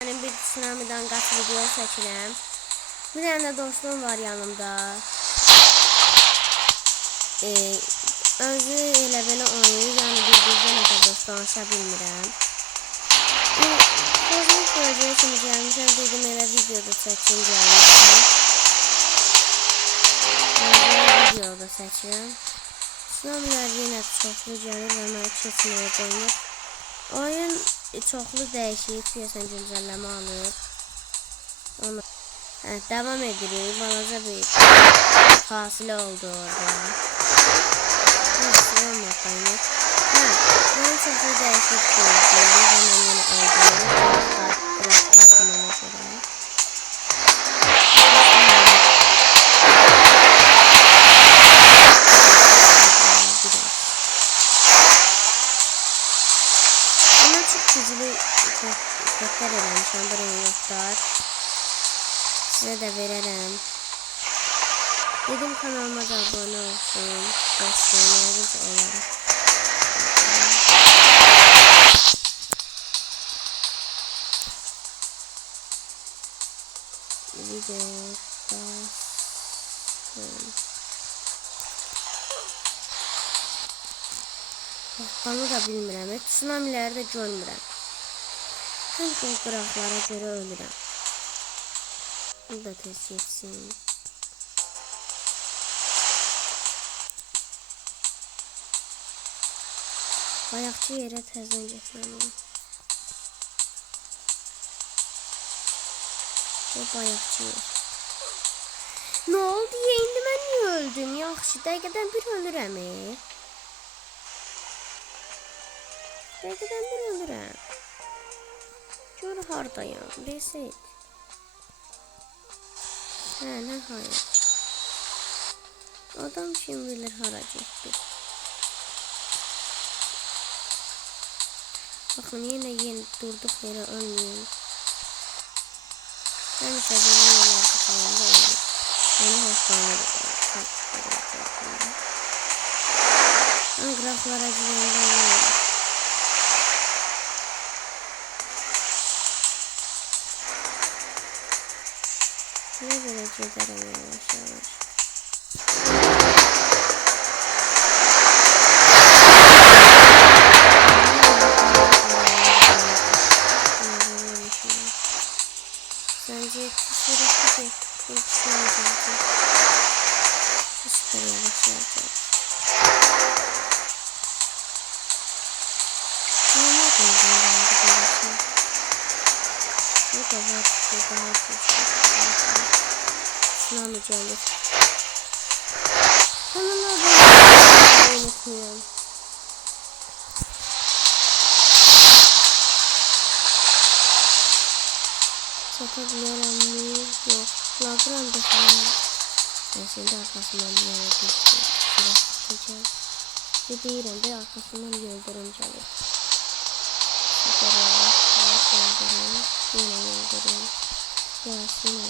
Benim bir tsunami'den kaç video çekirəm. Bir tane dostum var yanımda. Özü elə belə oynayır. Yəni bir-birdən nəsə dost danışa bilmirəm. Kozmik projeye kimi gəlmişəm. Dedim elə videoda çəkim gəlmişəm. Videoda çəkirəm. Tsunami'lər yenə çoxlu gəlir və mənə keçməyə qoymur. Oyun çoxlu dəyişik, piyəsən güncəlləmə alır. Onu devam edirik. Balaca bir fasilə oldu orada. Neyse olmadı. Ben çoxlu dəyişik gördüm. Hemen yeni öldüm. Bırakmadım ona göre. Güclü kökler eləmişəm, buraya yoxlar. Sizə də verərəm. Dedim kanalıma da abone olsun. Dəstəkləriniz olaraq. Video bastım. Onu da bilmirəm. Tsunamiləri də görmürəm. Hangi o qıraqlara görə ölürəm. Bunu da tez geçsin. Bayaqçı yerə təzən getməliyim. Bu bayaqçı yer. Nə oldu? İndi mən niyə öldüm? Yaxşı, dəqiqədən bir ölürəm. Dəqiqədən bir ölürəm. Gör hardayam. Reset. Nəhayət. Adam kim bilir hara getdi. Baxın, yenə durduq yerə ölməyim. Həmişə belə yerlərdə qalanda olur. Onu hoşlanırım. Mən qıraqlara girəndə olur. Ne derece ederim yavaş yavaş. Sence küfür edecek. Küfür edecek. Küfür yavaş yavaş. Ne yapayım ben? Bu da var. Bu da var. Tsunami gelir. Kanala abone olmayı unutmayın. Satabilirim mi? Yok. Labram da falan. Ben şimdi arkasından bir yere silah tutacağım. Ve deyirəm de arkasından yıldırım gelir. Yıldırım. Yine yıldırım. Yine.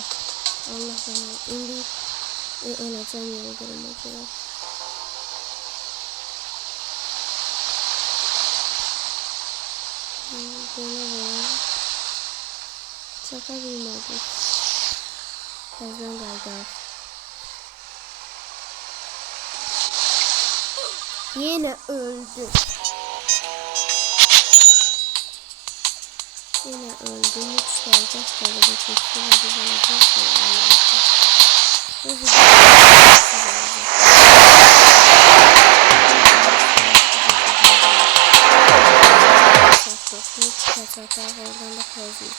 Allah'ım indi öleceğim yıldırım acaba. Böyle çaka bilmedik. Birazdan geldi. Yine öldü. Yine öldüm. Hiç gelecek böyle bir çekti ve bir gelecek bu video oradan da kozmik.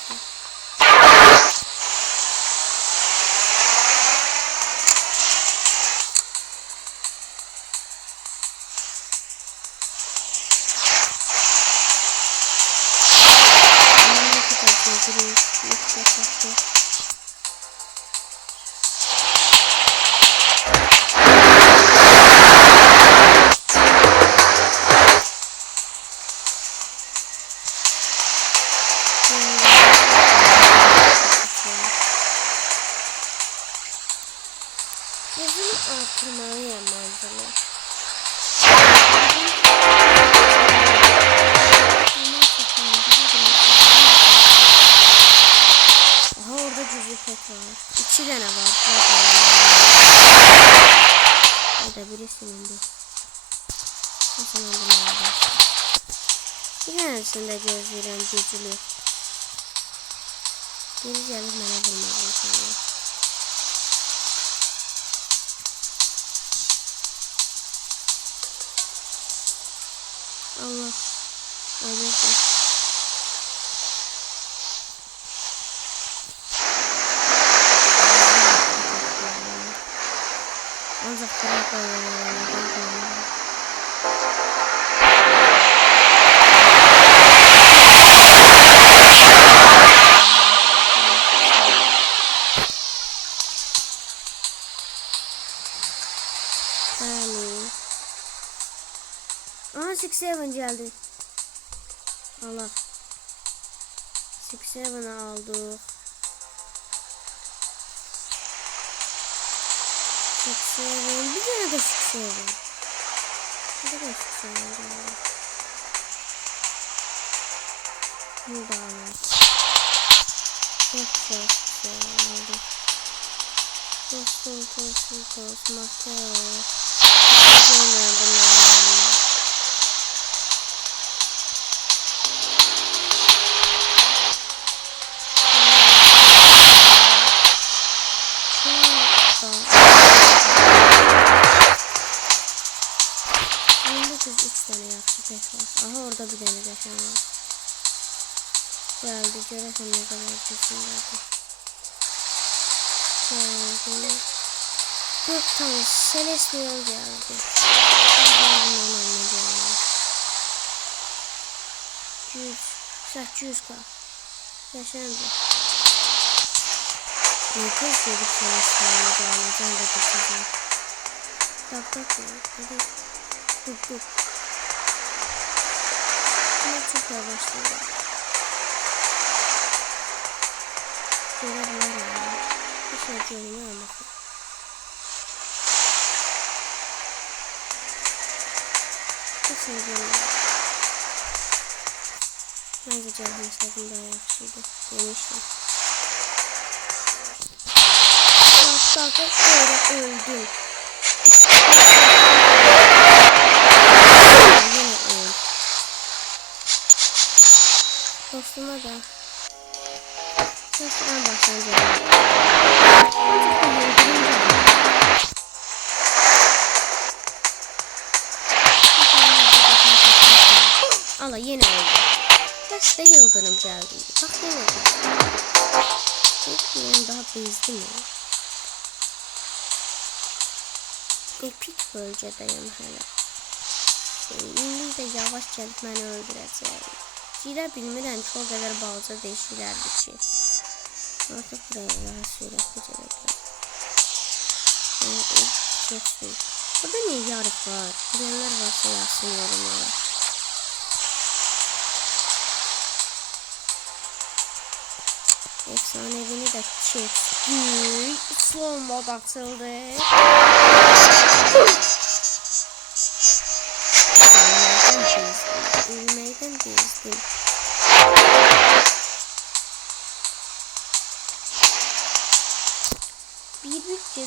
Hızını artırmalıyım bence. gizli pet var. 2 tane var. O da birisinin bir. Nasıl bunlarda? Bir tanesinde gözləyirəm güclü. Biri gəlib mənə vurmaq inşallah. Allah. Öldürdüm. Ancaq bırak oynayalım. Aha 6-7 geldi. Allah. 6-7'i aldık. 6-7. Bir tane de 6-7. Bir de 6-7 geldi. Bunu da alalım. Çok aldı. Kos, Mateo. Aha orada bir tane geçen var. Geldi görəsən ne kadar kesinlerdi. Geldi. 4 tane Celestial geldi. 800k. Yaşandı. Ne kadar Celestial'ı da alacağım da geçeceğim. Tak ya. Hadi. Tuk. Çok yavaşladı. Görebilirim ya. Bir şey görünüyor ama. Bir şey görünüyor. Bence canım hesabım daha yakışıydı. Demiştim. Hatta böyle öldüm. Yine öldüm. Dostuma da sesden başlayacağım. Allah yine oldu. Kaç da yıldırım geldi. Bak ne oldu. Yani daha bezdim ya. Epik bölgedeyim hala. İndi de yavaş gelip beni öldürəcək. Girə bilmirəm ki, o qədər balaca deşiklərdir ki. Artıq buraya daha sürətli gələklər. Geçsin. Burada niye yarıq var? Bilenler varsa yazsın yorumlara. Efsanevini de çektik. Slow mod açıldı. Ölmeyden bezdim.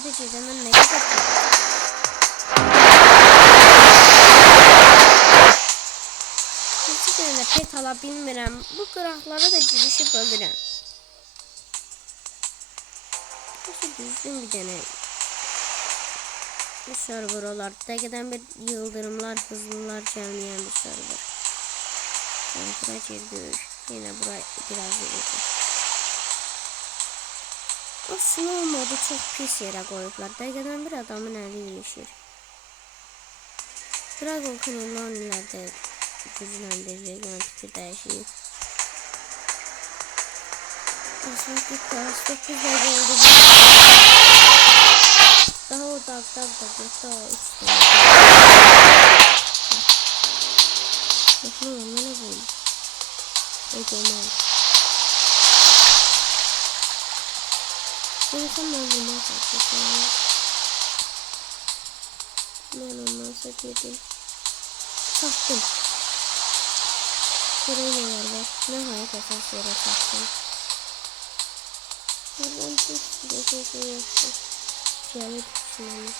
Bir cede ne kadar hiç tane pet alabilmirəm. Bu qıraqlara da girişib ölürəm. Düzgün bir dene. Bu server olar. Dəqiqədən bir yıldırımlar, hızlılar gəlməyən bir server. Bura girdik. Yine buraya biraz girdik. O snow modu çok pis yerə qoyublar. Dəqiqədən bir adamın əli ilişir. Dragon Canyon də gücləndirir. Yəni fikir dəyişir. Aslında çok güzel oldu. Daha o dağdan da geçti o üstüne. Bakın onlara koyayım. Egemen. Ben sen bulmaya çalışıyorum. Ben ondan sakıyordum. Sattım. Buraya neler var? Nihayet esas yere sattım. Buradan bir şey yaptım. Piyano tutsun.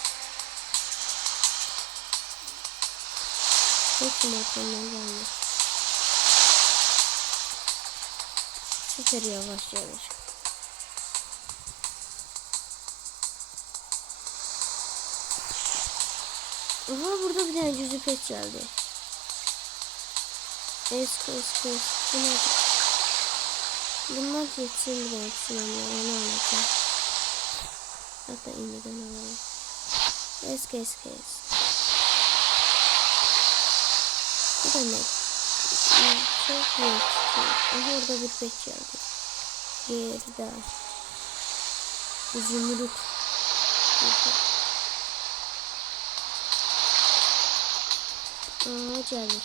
Hiç motorundan gelmiş. Süper yavaş yavaş. Aha burada bir tane cüzü pet geldi. Eski. Bunlar geçsin bile tsunamiler. Onu anlatacağım. Hatta iğneden alalım. Eski. Bu da ne? Çok büyük. Aha orada bir pet geldi. Geride. Zümrüt. Gelir.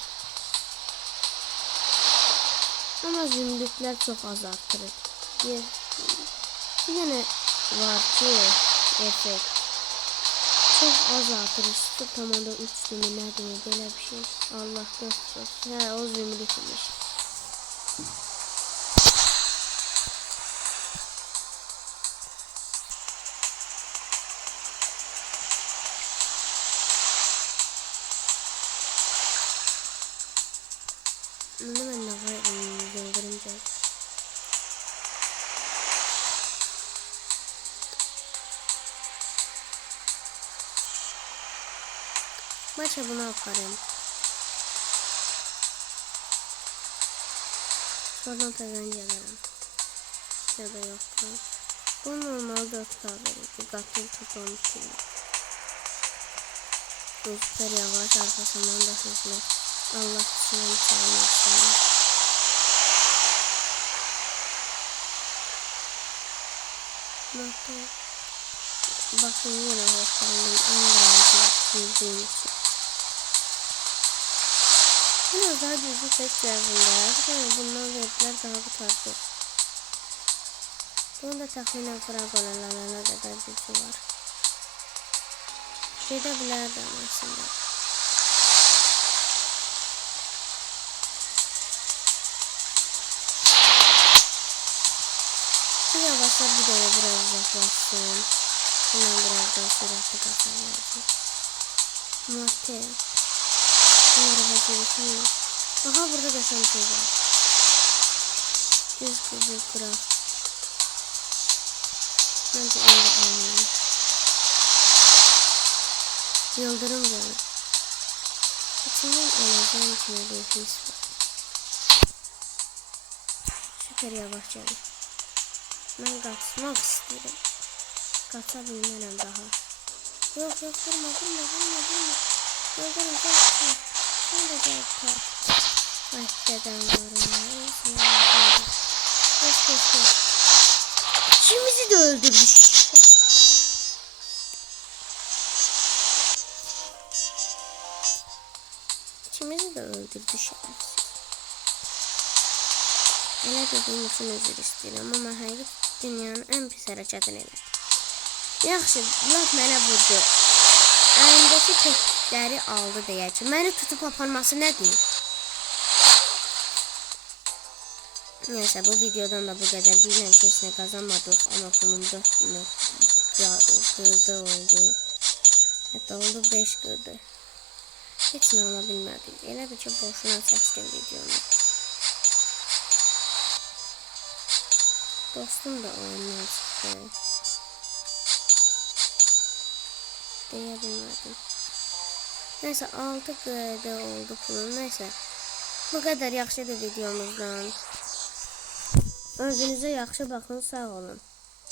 Ama zümrütler çok az arttırır. Bir tane var ki efekt. Çok az artırır. Tam onda 3 zümrütler değil. Böyle bir şey. Allah korusun. Ha o zümrütmüş. Bunu ben de yıldırımcağız. Maça bunu yaparım. Sonra kazanacağım. Ya da yok. Bu normal 4 verir. Bu katıl tutulmuş gibi. Süper yavaş arkasından da hızlı. Allah kısmını çalmak. Bakın yine hoşlandım. Andra'yı bildiğim için. Biraz daha düzgün pek yazında. Bundan verdiler daha bu tarzı. Bunun da tahminen fragolalarına kadar gücü var. Gidebilirdim aslında. Bu yavaşlar bir de biraz uzaklaşsın. Bundan biraz daha süratli kasar lazım. Morte. Aha burada da şampiyon var. 100 kızıl kral. Bence onu da alalım. Yıldırım canı. İçinden alacağım içine bir his var. Süper yavaş canı. Ben kaçmak istedim. Kaçabilmeliyim daha. Yok vurma. Yıldırım çok. Şimdi gel tak. Ay dedem var. Koş. İkimizi de öldürdük. İkimizi de öldürdü şerefsiz. Elə dediyim üçün özür istəyirəm, amma həqiqət dünyanın ən pis hərəkətini elədi. Yaxşı, laf mənə vurdu. Əlindəki petləri aldı deyək ki, məni tutub aparması nədir? Neyse bu videodan da bu kadar. Bir neçesine kazanmadık ama bunun 4 kırdı oldu. Hatta oldu 5 kırdı. Hiç ne olabilmedi. Elə bir ki boşuna çəkdim videonu. Dostum da oyundan çıktı. Diyebilmedim. Neyse 6 kırdı oldu bunun. Neyse bu kadar yaxşıdır videomuzdan. Özünüze yaxşı baxın, sağ olun.